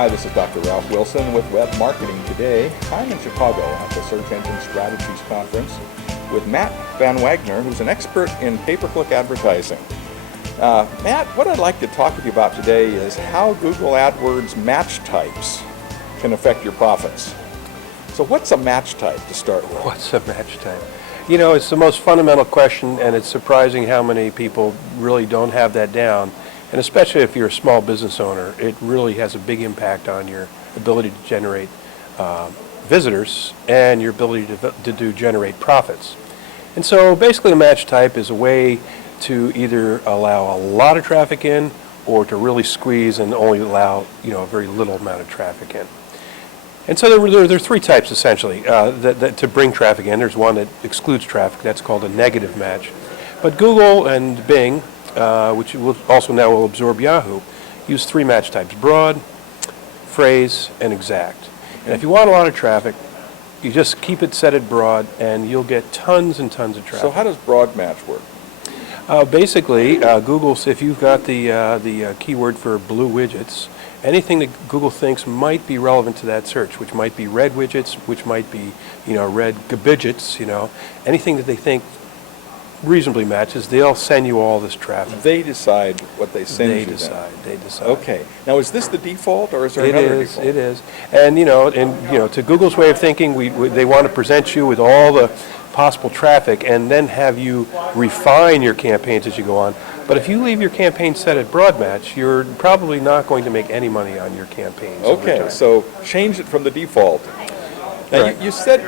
Hi, this is Dr. Ralph Wilson with Web Marketing Today. I'm in Chicago at the Search Engine Strategies Conference with Matt Van Wagner, who's an expert in pay-per-click advertising. Matt, what I'd like to talk with you about today is how Google AdWords match types can affect your profits. So what's a match type to start with? What's a match type? You know, it's the most fundamental question, and it's surprising how many people really don't have that down. And especially if you're a small business owner, it really has a big impact on your ability to generate visitors and your ability to generate profits. And so basically a match type is a way to either allow a lot of traffic in or to really squeeze and only allow, a very little amount of traffic in. And so there are three types essentially that to bring traffic in. There's one that excludes traffic, that's called a negative match. But Google and Bing, which will also now will absorb Yahoo, use three match types: broad, phrase, and exact. And if you want a lot of traffic, you just keep it set at broad and you'll get tons and tons of traffic. So how does broad match work? Basically, Google, if you've got the keyword for blue widgets, anything that Google thinks might be relevant to that search, which might be red widgets, which might be, red gabidgets, anything that they think reasonably matches, they'll send you all this traffic. They decide what they send you. They decide. Okay. Now, is this the default, or is there another default? It is. And to Google's way of thinking, they want to present you with all the possible traffic and then have you refine your campaigns as you go on. But if you leave your campaign set at broad match, you're probably not going to make any money on your campaigns. Okay, so change it from the default. Now, right. you said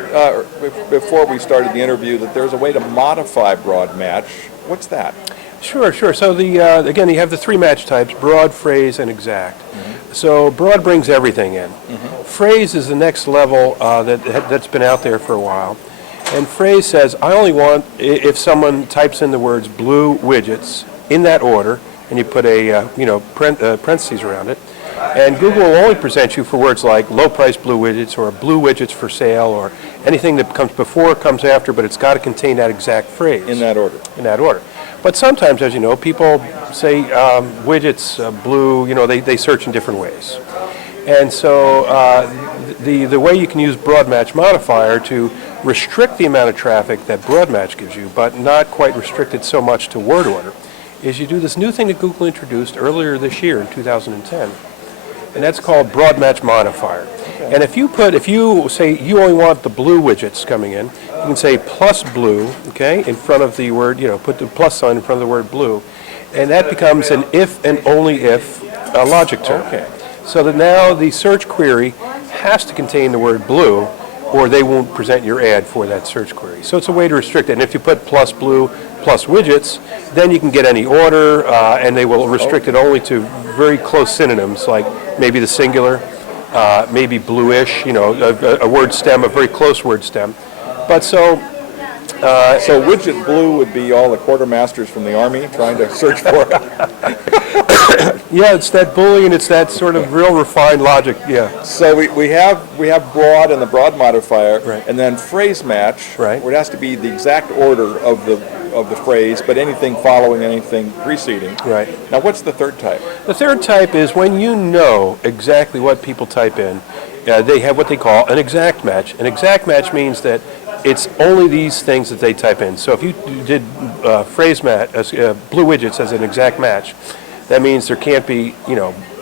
before we started the interview that there's a way to modify broad match. What's that? Sure. So again, you have the three match types: broad, phrase, and exact. Mm-hmm. So broad brings everything in. Mm-hmm. Phrase is the next level that's been out there for a while. And phrase says, I only want if someone types in the words blue widgets in that order, and you put a parentheses around it, and Google will only present you for words like low price blue widgets or blue widgets for sale or anything that comes before, comes after, but it's got to contain that exact phrase. In that order. In that order. But sometimes, as you know, people say widgets, blue, they search in different ways. And so the way you can use broad match modifier to restrict the amount of traffic that broad match gives you, but not quite restrict it so much to word order, is you do this new thing that Google introduced earlier this year in 2010, and that's called broad match modifier. Okay. And if you say you only want the blue widgets coming in, you can say plus blue, okay, in front of the word, put the plus sign in front of the word blue, and that becomes an if and only if logic term. Okay. So that now the search query has to contain the word blue, or they won't present your ad for that search query. So it's a way to restrict it. And if you put plus blue plus widgets, then you can get any order, and they will restrict it only to very close synonyms, like maybe the singular, maybe bluish, a word stem, a very close word stem. But so widget blue would be all the quartermasters from the Army trying to search for it. Yeah, it's that Boolean, it's that sort of real refined logic, yeah. So we have broad and the broad modifier, right. And then phrase match, right. Where it has to be the exact order of the phrase, but anything following anything preceding. Right. Now, what's the third type? The third type is when you know exactly what people type in, they have what they call an exact match. An exact match means that it's only these things that they type in. So if you did phrase match, blue widgets as an exact match, that means there can't be,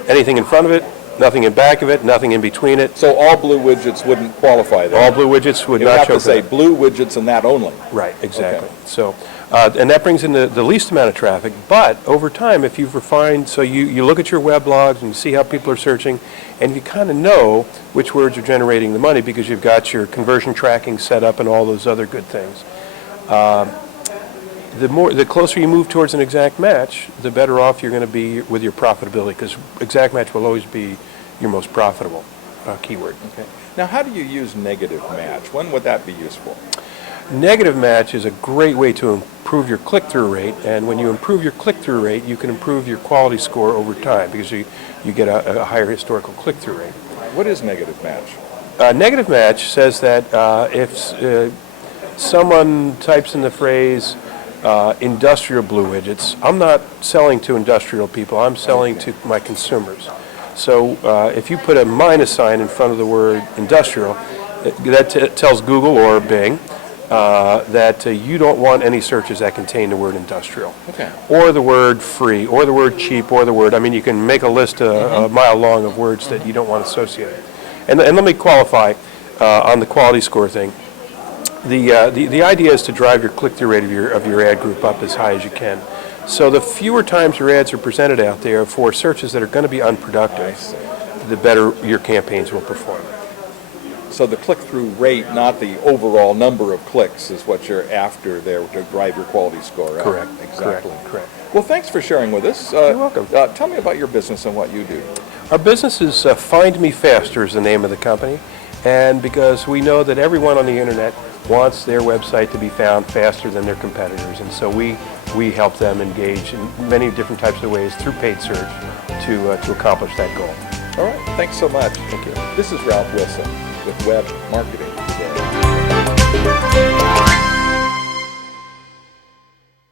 anything in front of it, nothing in back of it, nothing in between it. So all blue widgets wouldn't qualify then? All blue widgets would not show. You have to say blue widgets and that only. Right, exactly. Okay. So, and that brings in the least amount of traffic, but over time, if you've refined, so you look at your web logs and you see how people are searching, and you kind of know which words are generating the money because you've got your conversion tracking set up and all those other good things. The closer you move towards an exact match, the better off you're going to be with your profitability, because exact match will always be your most profitable keyword. Okay. Now, how do you use negative match? When would that be useful? Negative match is a great way to improve your click-through rate, and when you improve your click-through rate, you can improve your quality score over time because you get a higher historical click-through rate. What is negative match? Negative match says that if someone types in the phrase industrial blue widgets, I'm not selling to industrial people, I'm selling to my consumers. So if you put a minus sign in front of the word industrial, that tells Google or Bing that you don't want any searches that contain the word industrial. Okay. Or the word free, or the word cheap, or the word, I mean, you can make a list a mile long of words that you don't want associated. And let me qualify on the quality score thing. The idea is to drive your click-through rate of your ad group up as high as you can. So the fewer times your ads are presented out there for searches that are going to be unproductive, the better your campaigns will perform. So the click-through rate, not the overall number of clicks, is what you're after there to drive your quality score up. Correct. Exactly. Correct. Well, thanks for sharing with us. You're welcome. Tell me about your business and what you do. Our business is Find Me Faster is the name of the company, and because we know that everyone on the internet wants their website to be found faster than their competitors, and so we help them engage in many different types of ways through paid search to accomplish that goal. All right. Thanks so much. Thank you. This is Ralph Wilson with Web Marketing.